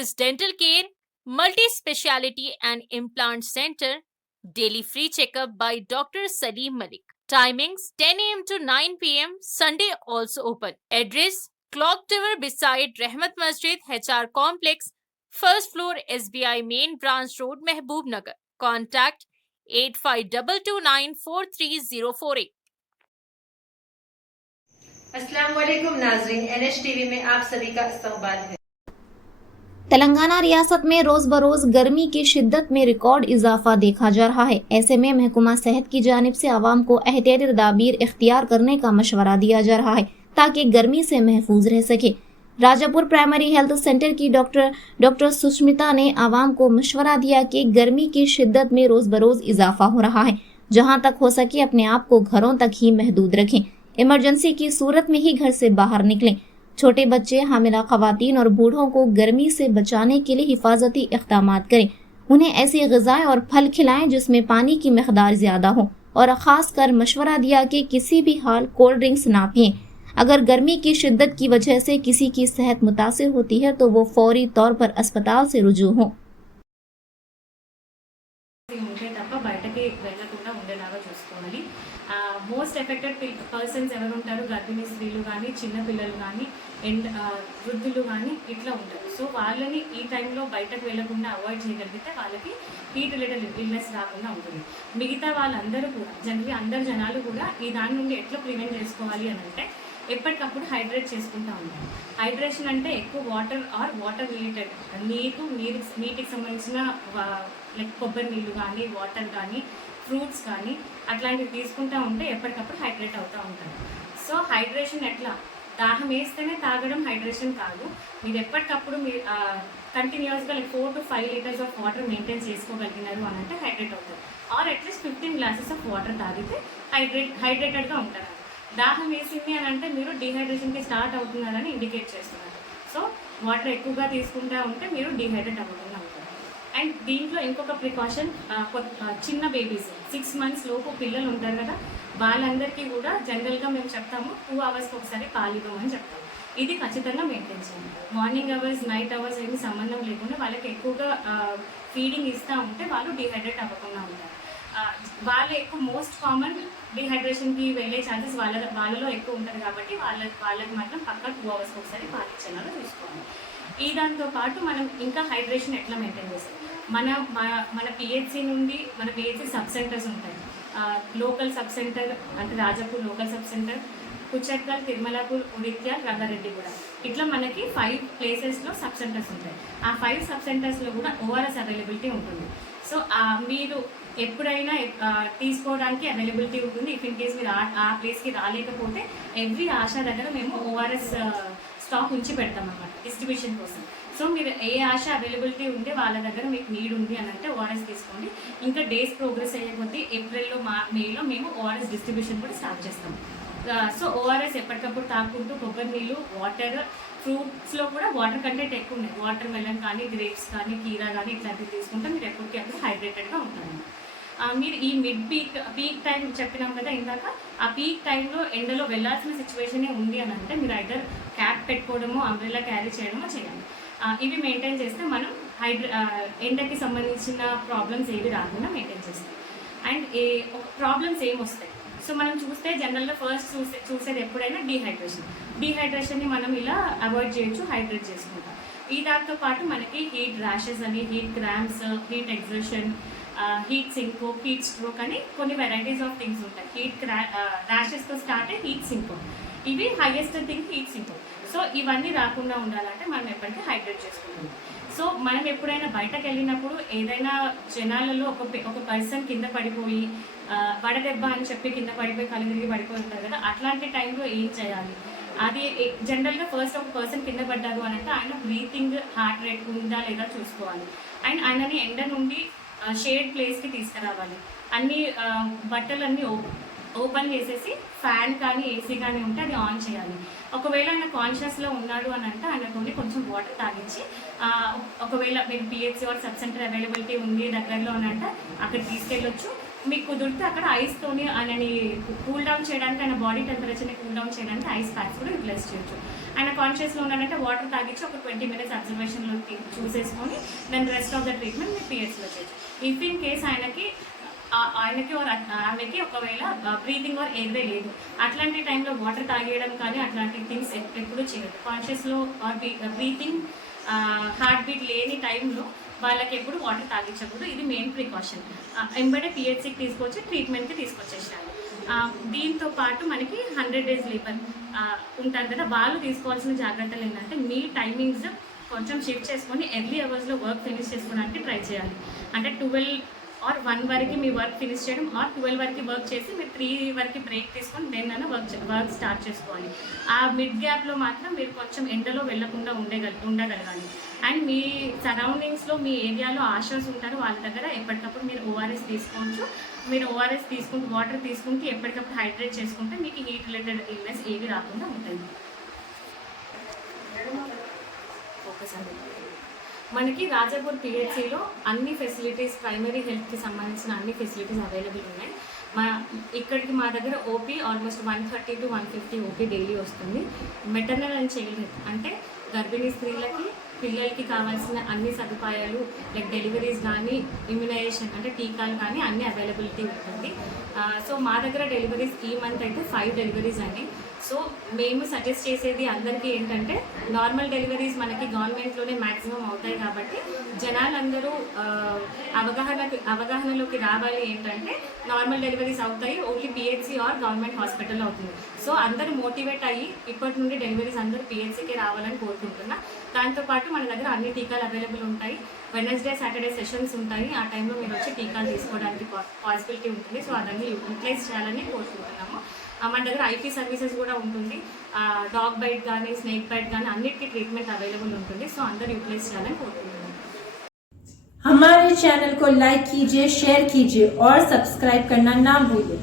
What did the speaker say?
Axis Dental Care, Multi-Speciality and Implant Center, daily free checkup by Dr. Salim Malik. Timings 10 a.m. to 9 p.m. Sunday also open. Address Clock Tower beside Rahmat Masjid HR Complex, first floor SBI Main Branch Road, Mehboob Nagar. Contact 8522943048. अस्सलाम वालेकुम नाज़रीन, NH TV में आप सभी का इस्तकबाल है। तेलंगाना रियासत में रोज बरोज गर्मी की शिद्दत में रिकॉर्ड इजाफा देखा जा रहा है। ऐसे में महकमा सेहत की जानिब से आवाम को एहतियाती तदाबीर इख्तियार करने का मशवरा दिया जा रहा है ताकि गर्मी से महफूज रह सके। राजापुर प्राइमरी हेल्थ सेंटर की डॉक्टर सुष्मिता ने आवाम को मशवरा दिया कि गर्मी की शिद्दत में रोज बरोज इजाफा हो रहा है। जहां तक हो सके अपने आप को घरों तक ही महदूद रखें। इमरजेंसी की सूरत में ही घर से बाहर निकलें। छोटे बच्चे, हामिला खवातीन और बूढ़ों को गर्मी से बचाने के लिए हिफाजती इक़दामात करें। उन्हें ऐसी ग़िज़ाएं और फल खिलाएं जिसमें पानी की मकदार ज़्यादा हो और ख़ास कर मशवरा दिया कि किसी भी हाल कोल्ड ड्रिंक्स ना पिएं। अगर गर्मी की शिद्दत की वजह से किसी की सेहत मुतासिर होती है तो वो फौरी तौर पर अस्पताल से रुजू हो। మోస్ట్ ఎఫెక్టెడ్ పర్సన్స్ ఎవరు ఉంటారు, గర్భిణీ స్త్రీలు కానీ, చిన్న పిల్లలు కానీ, అండ్ వృద్ధులు కానీ ఇట్లా ఉంటారు. సో వాళ్ళని ఈ టైంలో బయటకు వెళ్లకుండా అవాయిడ్ చేయగలిగితే వాళ్ళకి హీట్ రిలేటెడ్ ఇల్నెస్ రాకుండా ఉంటుంది. మిగతా వాళ్ళందరూ కూడా అందరు జనాలు కూడా ఈ దాని నుండి ఎట్లా ప్రివెంట్ చేసుకోవాలి అని అంటే ఎప్పటికప్పుడు హైడ్రేట్ చేసుకుంటూ ఉంటాం. హైడ్రేషన్ అంటే ఎక్కువ వాటర్ రిలేటెడ్ నీటికి సంబంధించిన లైక్ కొబ్బరి నీళ్ళు కానీ, వాటర్ కానీ, ఫ్రూట్స్ కానీ అట్లాంటివి తీసుకుంటూ ఉంటే ఎప్పటికప్పుడు హైడ్రేట్ అవుతూ ఉంటారు. సో హైడ్రేషన్ ఎట్లా, దాహం వేస్తేనే తాగడం హైడ్రేషన్ కాదు. మీరు ఎప్పటికప్పుడు మీరు కంటిన్యూస్గా like 4 to 5 litres of water maintain చేసుకోగలిగినారు అని అంటే హైడ్రేట్ అవుతారు. Or at least 15 glasses of water తాగితే హైడ్రేటెడ్గా ఉంటారు. దాహం వేసింది అని అంటే మీరు డీహైడ్రేషన్కి స్టార్ట్ అవుతున్నారని ఇండికేట్ చేస్తున్నారు. సో వాటర్ ఎక్కువగా తీసుకుంటూ ఉంటే మీరు డీహైడ్రేట్ అవ్వకుండా ఉంటారు. అండ్ దీంట్లో ఇంకొక ప్రికాషన్, చిన్న బేబీస్ 6 months లోపు పిల్లలు ఉంటారు కదా, వాళ్ళందరికీ కూడా జనరల్గా మేము చెప్తాము 2 hours ఒకసారి పాలు ఇవ్వమని చెప్తాము. ఇది ఖచ్చితంగా మెయింటైన్ చేయాలి. మార్నింగ్ అవర్స్, నైట్ అవర్స్ ఏమి సంబంధం లేకుండా వాళ్ళకి ఎక్కువగా ఫీడింగ్ ఇస్తూ ఉంటే వాళ్ళు డీహైడ్రేట్ అవ్వకుండా ఉంటారు. వాళ్ళు ఎక్కువ మోస్ట్ కామన్ డీహైడ్రేషన్కి వెళ్ళే ఛాన్సెస్ వాళ్ళలో ఎక్కువ ఉంటుంది కాబట్టి వాళ్ళకి మాత్రం పక్కా 2 hours ఒకసారి పాలు ఇచ్చేలాగా చూసుకోవాలి. ఈ దాంతో పాటు మనం ఇంకా హైడ్రేషన్ ఎట్లా మెయింటైన్ చేస్తాం, మన పిహెచ్సి నుండి మన పిహెచ్సి సబ్ సెంటర్స్ ఉంటాయి. లోకల్ సబ్ సెంటర్ అంటే Rajapur local sub centre, Kuchakkal, Tirumalapur, Udityal, Rangareddyguda, ఇట్లా మనకి 5 ప్లేసెస్లో సబ్ సెంటర్స్ ఉంటాయి. ఆ 5 సబ్ సెంటర్స్లో కూడా ఓఆర్ఎస్ అవైలబిలిటీ ఉంటుంది. సో మీరు ఎప్పుడైనా తీసుకోవడానికి అవైలబిలిటీ ఉంటుంది. ఇఫ్ ఇన్ కేస్ మీరు ఆ ప్లేస్కి రాలేకపోతే ఎవ్రీ ఆశా దగ్గర మేము ఓఆర్ఎస్ స్టాక్ ఉంచి పెడతాం అన్నమాట డిస్ట్రిబ్యూషన్ కోసం. సో మీరు ఏ ఆశ అవైలబిలిటీ ఉంటే వాళ్ళ దగ్గర మీకు నీడ్ ఉంది అని అంటే ఓఆర్ఎస్ తీసుకోండి. ఇంకా డేస్ ప్రోగ్రెస్ అయ్యకపోతే ఏప్రిల్లో మేలో మేము ఓఆర్ఎస్ డిస్ట్రిబ్యూషన్ కూడా స్టార్ట్ చేస్తాం. సో ఓఆర్ఎస్ ఎప్పటికప్పుడు తాకుంటూ కొబ్బరి నీళ్ళు, వాటర్, ఫ్రూట్స్లో కూడా వాటర్ కంటెంట్ ఎక్కువ ఉన్నాయి. వాటర్ మెలన్ కానీ, గ్రేప్స్ కానీ, కీరా కానీ ఇట్లాంటివి తీసుకుంటే మీరు ఎప్పటికప్పుడు హైడ్రేటెడ్గా ఉంటారు. మీరు ఈ మిడ్ పీక్ టైం చెప్పినాం కదా ఇందాక, ఆ పీక్ టైంలో ఎండలో వెళ్ళాల్సిన సిచ్యువేషనే ఉంది అని అంటే మీరు ఐదర్ క్యాప్ పెట్టుకోవడమో, అంబ్రెల్లా క్యారీ చేయడమో చేయాలి. ఇవి మెయింటైన్ చేస్తే మనం ఎండకి సంబంధించిన ప్రాబ్లమ్స్ ఏవి రాకుండా మెయింటైన్ చేస్తాం. అండ్ ప్రాబ్లమ్స్ ఏమొస్తాయి, సో మనం చూస్తే జనరల్గా ఫస్ట్ చూసేది ఎప్పుడైనా డీహైడ్రేషన్ని మనం ఇలా అవాయిడ్ చేయొచ్చు, హైడ్రేట్ చేసుకుంటాం. ఈ దాంతో పాటు మనకి హీట్ ర్యాషెస్ అని, heat cramps, heat exertion, heat syncope, heat stroke అని కొన్ని వెరైటీస్ ఆఫ్ థింగ్స్ ఉంటాయి. ర్యాషెస్తో స్టార్ట్ అయ్యి హీట్ సింకోప్, ఇవి highest thing heat syncope. So ఇవన్నీ రాకుండా ఉండాలంటే మనం ఎప్పటికీ హైడ్రేట్ చేసుకుంటాం. సో మనం ఎప్పుడైనా బయటకు వెళ్ళినప్పుడు ఏదైనా జనాలలో ఒక పర్సన్ కింద పడిపోయి వడదెబ్బ అని చెప్పి కింద పడిపోయి కళ్ళు తిరిగి పడిపోయి ఉంటారు కదా, అట్లాంటి టైంలో ఏం చేయాలి, అది జనరల్గా ఫస్ట్ ఒక పర్సన్ కింద పడ్డారు అని అంటే ఆయన బ్రీతింగ్, హార్ట్ రేట్ ఉందా లేదా చూసుకోవాలి. అండ్ ఆయనని ఎండ నుండి షేడ్ ప్లేస్కి తీసుకురావాలి. అన్ని బట్టలన్నీ ఓపెన్ చేసేసి ఫ్యాన్ కానీ ఏసీ కానీ ఉంటే అది ఆన్ చేయాలి. ఒకవేళ ఆయన కాన్షియస్లో ఉన్నాడు అని అంటే ఆయనతోని కొంచెం వాటర్ తాగించి, ఒకవేళ మీరు PHC or sub centre availability ఉంది దగ్గరలో అని అంటే అక్కడ తీసుకెళ్ళొచ్చు. మీకు కుదిరితే అక్కడ ఐస్తోని ఆయనని కూల్ డౌన్ చేయడానికి, ఆయన బాడీ టెంపరేచర్ని కూల్ డౌన్ చేయడానికి ఐస్ ప్యాక్స్ కూడా యూటిలైజ్ చేయొచ్చు. ఆయన కాన్షియస్లో ఉన్నాడంటే వాటర్ తాగించి ఒక 20 minutes అబ్జర్వేషన్లో చూసేసుకొని దాని రెస్ట్ ఆఫ్ ద ట్రీట్మెంట్ మీరు పిహెచ్లో చేయొచ్చు. ఇఫ్ ఇన్ కేస్ ఆయనకి ఆమెకి ఒకవేళ బ్రీతింగ్ ఆర్ ఎయిర్వే లేదు, అట్లాంటి టైంలో వాటర్ తాగేయడం కానీ అట్లాంటి థింగ్స్ ఎప్పుడు చేయదు. కాన్షియస్లో ఆర్ బ్రీతింగ్ హార్ట్ బీట్ లేని టైంలో వాళ్ళకి ఎప్పుడు వాటర్ తాగించకూడదు. ఇది మెయిన్ ప్రికాషన్. ఎంబడే పిహెచ్సికి తీసుకొచ్చి ట్రీట్మెంట్కి తీసుకొచ్చేసారు. దీంతో పాటు మనకి 100 days లేబర్ ఉంటారు కదా, వాళ్ళు తీసుకోవాల్సిన జాగ్రత్తలు ఏంటంటే మీ టైమింగ్స్ కొంచెం షిఫ్ట్ చేసుకొని ఎర్లీ అవర్స్లో వర్క్ ఫినిష్ చేసుకోవడానికి ట్రై చేయాలి. అంటే 12 or 1 వరకు మీ వర్క్ ఫినిష్ చేయడం, ఆర్ 12 వరకు వర్క్ చేసి మీరు 3 వరకు బ్రేక్ తీసుకొని దెన్ అన్న వర్క్ స్టార్ట్ చేసుకోవాలి. ఆ మిడ్ గ్యాప్లో మాత్రం మీరు కొంచెం ఎండలో వెళ్లకుండా ఉండగలగాలి. అండ్ మీ సరౌండింగ్స్లో మీ ఏరియాలో ఆషాస్ ఉంటారు, వాళ్ళ దగ్గర ఎప్పటికప్పుడు మీరు ఓఆర్ఎస్ తీసుకోవచ్చు. మీరు ఓఆర్ఎస్ తీసుకుంటూ వాటర్ తీసుకుంటూ ఎప్పటికప్పుడు హైడ్రేట్ చేసుకుంటే మీకు హీట్ రిలేటెడ్ ఇల్నెస్ ఏవి రాకుండా ఉంటుంది. మనకి రాజాపూర్ పిహెచ్సిలో అన్ని ఫెసిలిటీస్, ప్రైమరీ హెల్త్కి సంబంధించిన అన్ని ఫెసిలిటీస్ అవైలబుల్ ఉన్నాయి. ఇక్కడికి మా దగ్గర OP almost 130 to 150 OP daily వస్తుంది. మెటర్నల్ అండ్ చైల్డ్ హెల్త్ అంటే గర్భిణీ స్త్రీలకి, పిల్లలకి కావాల్సిన అన్ని సదుపాయాలు లైక్ డెలివరీస్ కానీ, ఇమ్యునైజేషన్ అంటే టీకాలు కానీ అన్ని అవైలబిలిటీ ఉంటుంది. సో మా దగ్గర డెలివరీస్ ఈ మంత్ అయితే 5 డెలివరీస్ అయినాయి. సో మేము సజెస్ట్ చేసేది అందరికీ ఏంటంటే నార్మల్ డెలివరీస్ మనకి గవర్నమెంట్లోనే మ్యాక్సిమం అవుతాయి కాబట్టి జనాలందరూ అవగాహనలోకి రావాలి. ఏంటంటే నార్మల్ డెలివరీస్ అవుతాయి, ఓన్లీ పిహెచ్సి ఆర్ గవర్నమెంట్ హాస్పిటల్లో అవుతుంది. సో అందరూ మోటివేట్ అయ్యి ఇప్పటి నుండి డెలివరీస్ అందరూ పిహెచ్సికే రావాలని కోరుకుంటున్నా. దాంతోపాటు మన దగ్గర అన్ని టీకాలు అవైలబుల్ ఉంటాయి. వెనస్డే, సాటర్డే సెషన్స్ ఉంటాయి. ఆ టైంలో మీరు వచ్చి టీకాలు తీసుకోవడానికి పాసిబిలిటీ ఉంటుంది. సో అదన్నీ యూటిలైజ్ చేయాలని కోరుకుంటున్నాము. మన దగ్గర ఐపీ సర్వీసెస్ కూడా ఉంటుంది. డాగ్ బైట్ కానీ, స్నేక్ బైట్ కానీ అన్నిటికీ ట్రీట్మెంట్ అవైలబుల్ ఉంటుంది. సో అందరూ యూటిలైజ్ చేయాలని కోరుకుంటున్నాము. हमारे चैनल को लाइक कीजिए, शेयर कीजिए और सब्सक्राइब करना ना भूलिए.